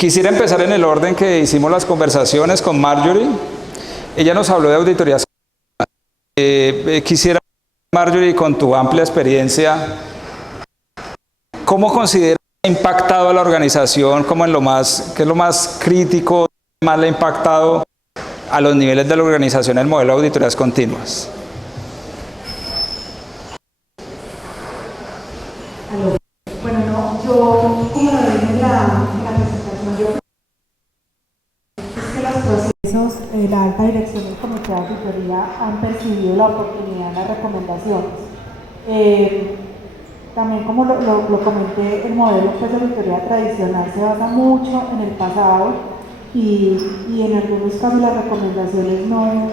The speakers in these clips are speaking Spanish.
Quisiera empezar en el orden que hicimos las conversaciones con Marjorie. Ella nos habló de auditorías. Quisiera, Marjorie, con tu amplia experiencia, ¿cómo consideras que ha impactado a la organización, como en qué es lo más crítico, más le ha impactado a los niveles de la organización el modelo de auditorías continuas? Bueno, no, yo, como lo dije en la presentación, yo creo que los procesos, la alta dirección del Comité de Auditoría han percibido la oportunidad en las recomendaciones. También, como lo comenté, el modelo pues, de auditoría tradicional se basa mucho en el pasado y en algunos casos las recomendaciones no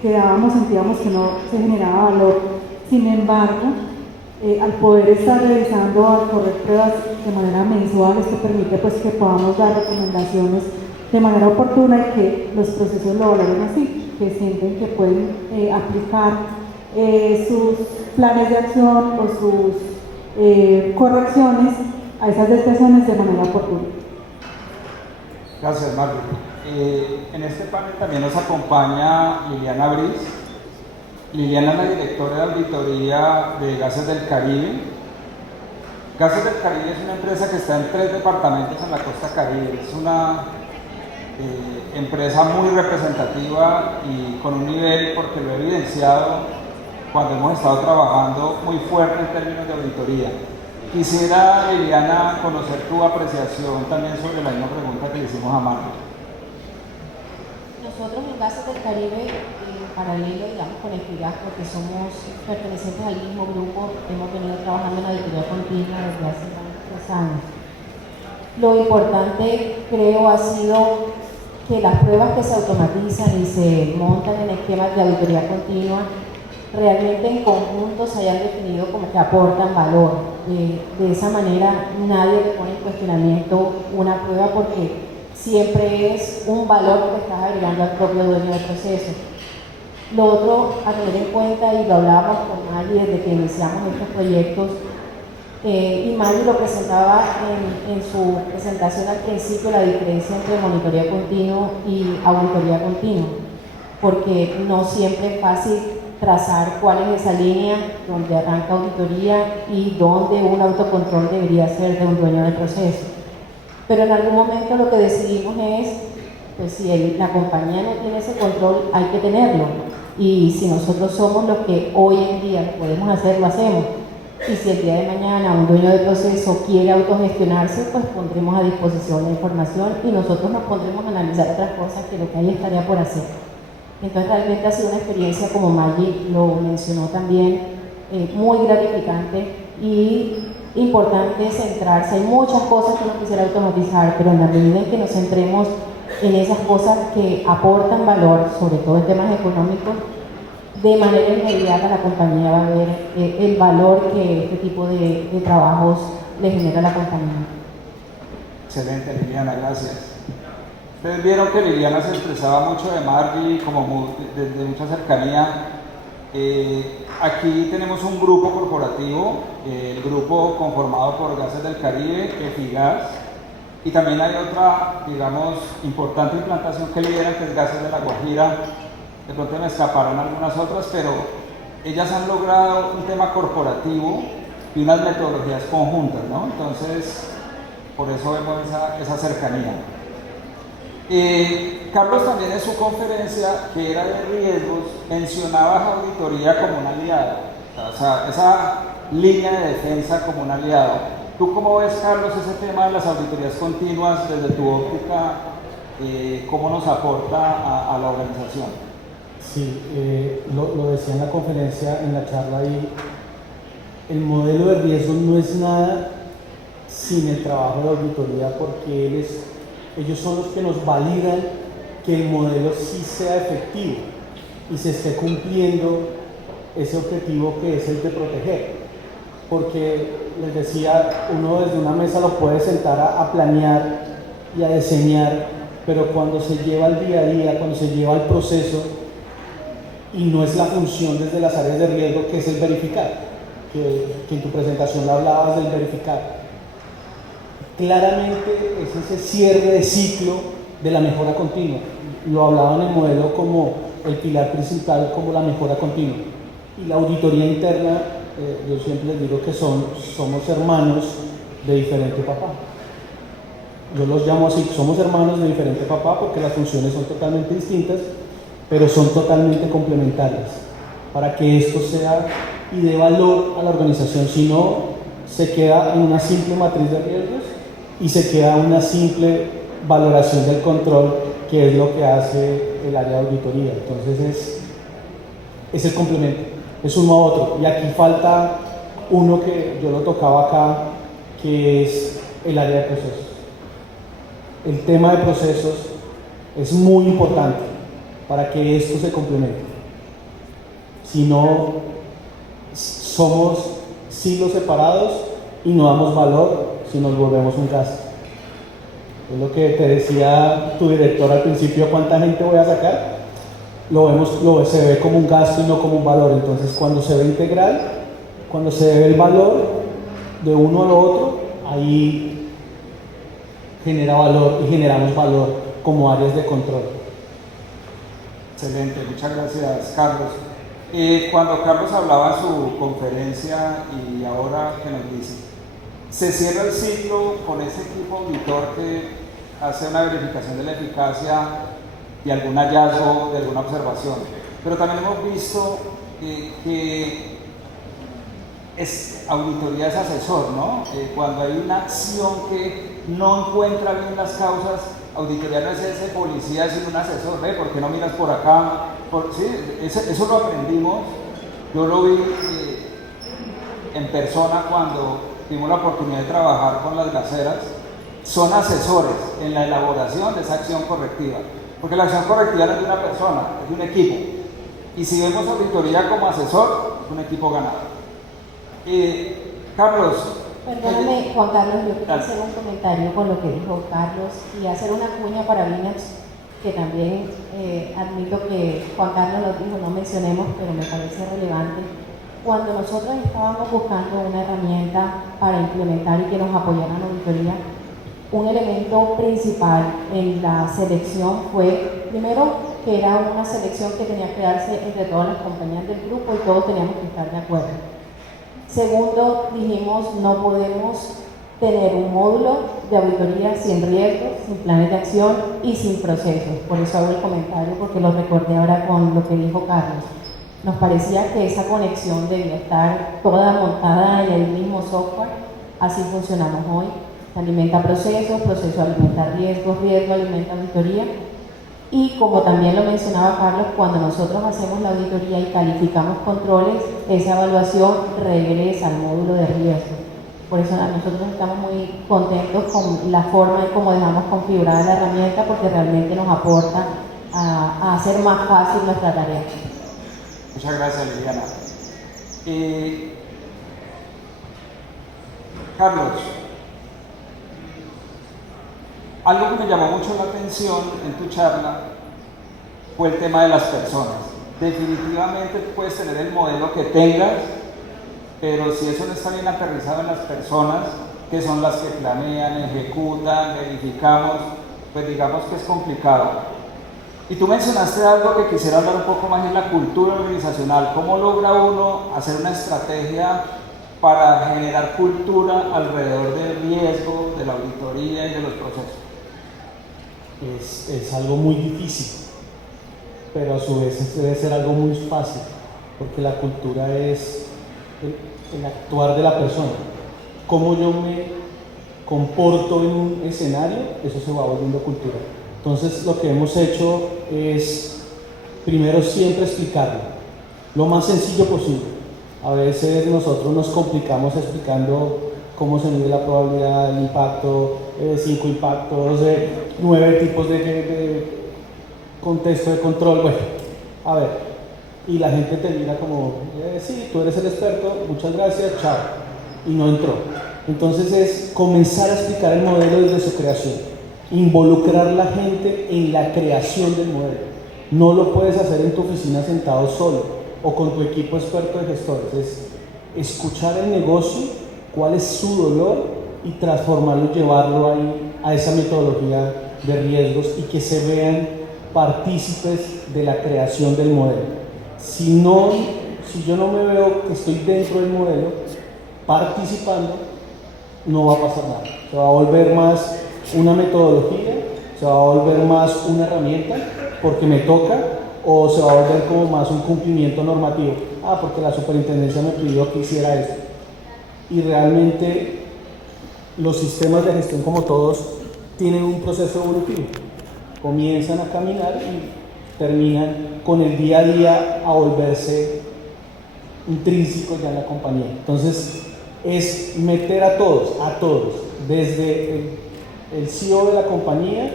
quedábamos, sentíamos que no se generaba valor. Sin embargo, al poder estar revisando, al correr pruebas de manera mensual, esto permite pues, que podamos dar recomendaciones de manera oportuna y que los procesos lo valoren así, que sienten que pueden aplicar sus planes de acción o sus correcciones a esas desviaciones de manera oportuna. Gracias, Marjorie. En este panel también nos acompaña Liliana Briz. Liliana es la directora de auditoría de Gases del Caribe. Gases del Caribe es una empresa que está en 3 departamentos en la costa caribe. Es una empresa muy representativa y con un nivel, porque lo he evidenciado cuando hemos estado trabajando muy fuerte en términos de auditoría. Quisiera, Liliana, conocer tu apreciación también sobre la misma pregunta que le hicimos a Marco. Nosotros en Gases del Caribe, en paralelo, digamos, con Equigas, porque somos pertenecientes al mismo grupo, hemos venido trabajando en la auditoría continua desde hace más de 3 años. Lo importante, creo, ha sido que las pruebas que se automatizan y se montan en esquemas de auditoría continua realmente en conjunto se hayan definido como que aportan valor. De esa manera nadie le pone en cuestionamiento una prueba porque siempre es un valor que estás agregando al propio dueño del proceso. Lo otro a tener en cuenta, y lo hablábamos con Maggie desde que iniciamos estos proyectos, y Maggie lo presentaba en su presentación al principio, la diferencia entre monitoría continua y auditoría continua, porque no siempre es fácil trazar cuál es esa línea donde arranca auditoría y donde un autocontrol debería ser de un dueño del proceso. Pero en algún momento lo que decidimos es, pues si la compañía no tiene ese control, hay que tenerlo. Y si nosotros somos los que hoy en día podemos hacer, lo hacemos. Y si el día de mañana un dueño del proceso quiere autogestionarse, pues pondremos a disposición la información y nosotros nos pondremos a analizar otras cosas que lo que hay es tarea por hacer. Entonces realmente ha sido una experiencia, como Maggie lo mencionó también, muy gratificante y importante centrarse. Hay muchas cosas que uno quisiera automatizar, pero en la medida en que nos centremos en esas cosas que aportan valor, sobre todo en temas económicos, de manera inmediata la compañía va a ver el valor que este tipo de trabajos le genera a la compañía. Excelente, Liliana, gracias. Ustedes vieron que Liliana se expresaba mucho de Margie, como de mucha cercanía. Aquí tenemos un grupo corporativo, el grupo conformado por Gases del Caribe, Efigas, y también hay otra, digamos, importante implantación que lidera, que es Gases de la Guajira. De pronto me escaparon algunas otras, pero ellas han logrado un tema corporativo y unas metodologías conjuntas, ¿no? Entonces, por eso vemos esa cercanía. Carlos también en su conferencia, que era de riesgos, mencionaba a la auditoría como un aliado, o sea, esa línea de defensa como un aliado. ¿Tú cómo ves, Carlos, ese tema de las auditorías continuas desde tu óptica? ¿Cómo nos aporta a la organización? Sí, lo decía en la conferencia, en la charla ahí, el modelo de riesgo no es nada sin el trabajo de auditoría, porque ellos son los que nos validan que el modelo sí sea efectivo y se esté cumpliendo ese objetivo que es el de proteger. Porque les decía, uno desde una mesa lo puede sentar a planear y a diseñar, pero cuando se lleva al día a día, cuando se lleva al proceso, y no es la función desde las áreas de riesgo, que es el verificar, que en tu presentación lo hablabas del verificar. claramente es ese cierre de ciclo de la mejora continua. Lo hablaba en el modelo como el pilar principal, como la mejora continua. Y la auditoría interna, yo siempre les digo que somos hermanos de diferente papá. Yo los llamo así, somos hermanos de diferente papá porque las funciones son totalmente distintas, pero son totalmente complementarias para que esto sea y dé valor a la organización. Si no, se queda en una simple matriz de riesgos y se queda una simple valoración del control, que es lo que hace el área de auditoría. Entonces es el complemento, es uno a otro. Y aquí falta uno que yo lo tocaba acá, que es el área de procesos. El tema de procesos es muy importante para que esto se complemente. Si no, somos silos separados y no damos valor si nos volvemos un gasto. Es lo que te decía tu director al principio: ¿cuánta gente voy a sacar? Se ve como un gasto y no como un valor. Entonces, cuando se ve integral, cuando se ve el valor de uno a lo otro, ahí genera valor y generamos valor como áreas de control. Excelente, muchas gracias, Carlos. Cuando Carlos hablaba en su conferencia y ahora que nos dice, se cierra el ciclo con ese equipo auditor que hace una verificación de la eficacia y algún hallazgo de alguna observación, pero también hemos visto que auditoría es asesor, ¿no? Cuando hay una acción que no encuentra bien las causas, auditoría no es ese policía, sino un asesor. ¿Por qué no miras por acá? Sí, eso lo aprendimos. Yo lo vi en persona cuando tuvimos la oportunidad de trabajar con las gaseras. Son asesores en la elaboración de esa acción correctiva, porque la acción correctiva no es de una persona, es de un equipo. Y si vemos auditoría como asesor, es un equipo ganador. Carlos. Perdóname, Juan Carlos, yo quiero hacer un comentario con lo que dijo Carlos y hacer una cuña para Binex, que también admito que Juan Carlos lo dijo, no mencionemos, pero me parece relevante. Cuando nosotros estábamos buscando una herramienta para implementar y que nos apoyara en la auditoría, un elemento principal en la selección fue, primero, que era una selección que tenía que darse entre todas las compañías del grupo y todos teníamos que estar de acuerdo. Segundo, dijimos, no podemos tener un módulo de auditoría sin riesgos, sin planes de acción y sin procesos. Por eso hago el comentario, porque lo recordé ahora con lo que dijo Carlos. Nos parecía que esa conexión debía estar toda montada en el mismo software. Así funcionamos hoy. Se alimenta procesos, proceso alimenta riesgos, riesgo alimenta auditoría. Y como también lo mencionaba Carlos, cuando nosotros hacemos la auditoría y calificamos controles, esa evaluación regresa al módulo de riesgo. Por eso nosotros estamos muy contentos con la forma en cómo dejamos configurada la herramienta, porque realmente nos aporta a hacer más fácil nuestra tarea. Muchas gracias, Liliana. Carlos, algo que me llamó mucho la atención en tu charla fue el tema de las personas. Definitivamente puedes tener el modelo que tengas, pero si eso no está bien aterrizado en las personas, que son las que planean, ejecutan, verificamos, pues digamos que es complicado. Y tú mencionaste algo que quisiera hablar un poco más, en la cultura organizacional. ¿Cómo logra uno hacer una estrategia para generar cultura alrededor del riesgo, de la auditoría y de los procesos? Es algo muy difícil, pero a su vez debe ser algo muy fácil, porque la cultura es el actuar de la persona. Cómo yo me comporto en un escenario, eso se va volviendo cultura. Entonces lo que hemos hecho es, primero, siempre explicarlo, lo más sencillo posible. A veces nosotros nos complicamos explicando cómo se mide la probabilidad, el impacto, 5 impactos, 9 tipos de contexto de control. Bueno, a ver, y la gente te mira como, sí, tú eres el experto, muchas gracias, chao, y no entró. Entonces es comenzar a explicar el modelo desde su creación, involucrar a la gente en la creación del modelo. No lo puedes hacer en tu oficina sentado solo o con tu equipo experto de gestores. Es escuchar el negocio, cuál es su dolor y transformarlo, llevarlo ahí a esa metodología de riesgos y que se vean partícipes de la creación del modelo. Si yo no me veo que estoy dentro del modelo, participando, no va a pasar nada. Se va a volver más una metodología, se va a volver más una herramienta porque me toca, o se va a volver como más un cumplimiento normativo. Porque la superintendencia me pidió que hiciera esto. Y realmente los sistemas de gestión, como todos, tienen un proceso evolutivo. Comienzan a caminar y terminan con el día a día a volverse intrínsecos ya en la compañía. Entonces, es meter a todos, desde el CEO de la compañía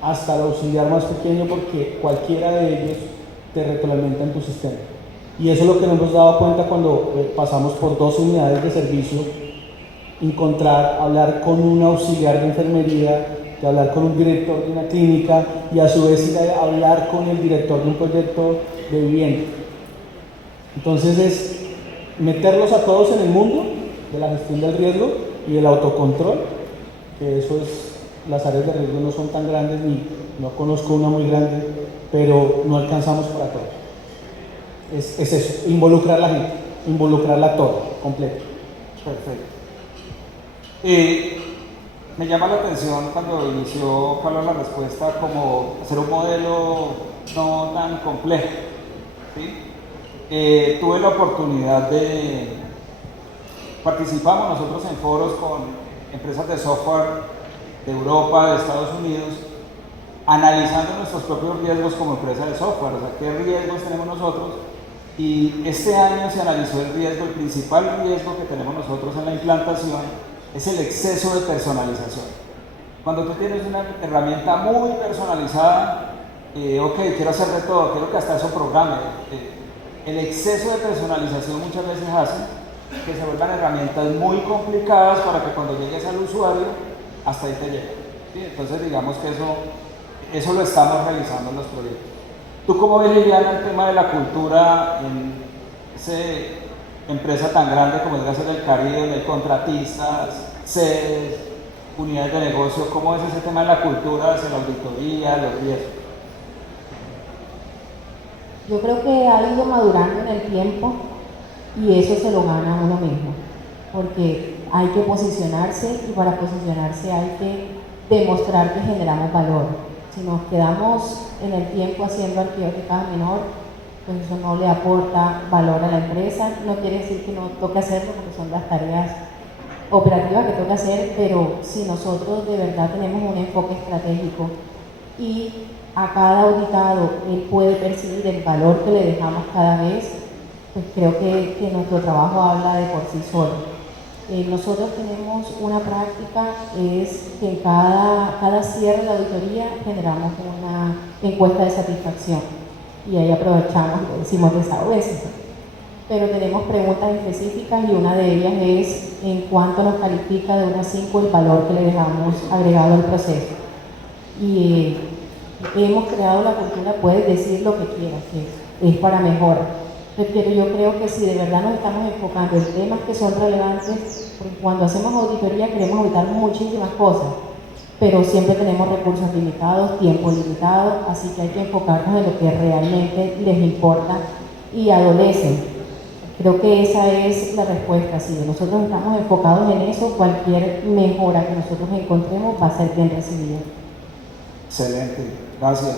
hasta el auxiliar más pequeño, porque cualquiera de ellos te retroalimenta en tu sistema. Y eso es lo que nos hemos dado cuenta cuando pasamos por 2 unidades de servicio, hablar con un auxiliar de enfermería, de hablar con un director de una clínica y a su vez ir a hablar con el director de un proyecto de vivienda. Entonces es meterlos a todos en el mundo de la gestión del riesgo y del autocontrol, que eso es, las áreas de riesgo no son tan grandes, ni no conozco una muy grande, pero no alcanzamos para todo. Es eso, involucrar a la gente, involucrarla toda, completo. Perfecto. Me llama la atención cuando inició Carlos la respuesta como hacer un modelo no tan complejo, ¿sí? Tuve la oportunidad participamos nosotros en foros con empresas de software de Europa, de Estados Unidos, analizando nuestros propios riesgos como empresa de software, o sea, qué riesgos tenemos nosotros. Y este año se analizó el riesgo, el principal riesgo que tenemos nosotros en la implantación es el exceso de personalización. Cuando tú tienes una herramienta muy personalizada, quiero hacer de todo, quiero que hasta eso programe. El exceso de personalización muchas veces hace que se vuelvan herramientas muy complicadas para que cuando llegues al usuario, hasta ahí te llegue. ¿Sí? Entonces digamos que eso lo estamos realizando en los proyectos. ¿Tú cómo ves, Liliana, el tema de la cultura en esa empresa tan grande como es Gases del Caribe, donde hay contratistas, sedes, unidades de negocio? ¿Cómo es ese tema de la cultura hacia la auditoría, los riesgos? Yo creo que ha ido madurando en el tiempo y eso se lo gana a uno mismo, porque hay que posicionarse y para posicionarse hay que demostrar que generamos valor. Si nos quedamos en el tiempo haciendo arquivos de caja menor, pues eso no le aporta valor a la empresa. No quiere decir que no toque hacerlo, porque son las tareas operativas que toca hacer, pero si nosotros de verdad tenemos un enfoque estratégico y a cada auditado él puede percibir el valor que le dejamos cada vez, pues creo que nuestro trabajo habla de por sí solo. Nosotros tenemos una práctica, es que en cada cierre de auditoría generamos una encuesta de satisfacción y ahí aprovechamos, lo decimos desahogues. Pero tenemos preguntas específicas y una de ellas es en cuánto nos califica de 1 a 5 el valor que le dejamos agregado al proceso. Y hemos creado la cultura, puedes decir lo que quieras, que es para mejora. Pero yo creo que si de verdad nos estamos enfocando en temas que son relevantes, porque cuando hacemos auditoría queremos auditar muchísimas cosas, pero siempre tenemos recursos limitados, tiempo limitado, así que hay que enfocarnos en lo que realmente les importa y adolecen. Creo que esa es la respuesta. Si nosotros estamos enfocados en eso, cualquier mejora que nosotros encontremos va a ser bien recibida. Excelente, gracias.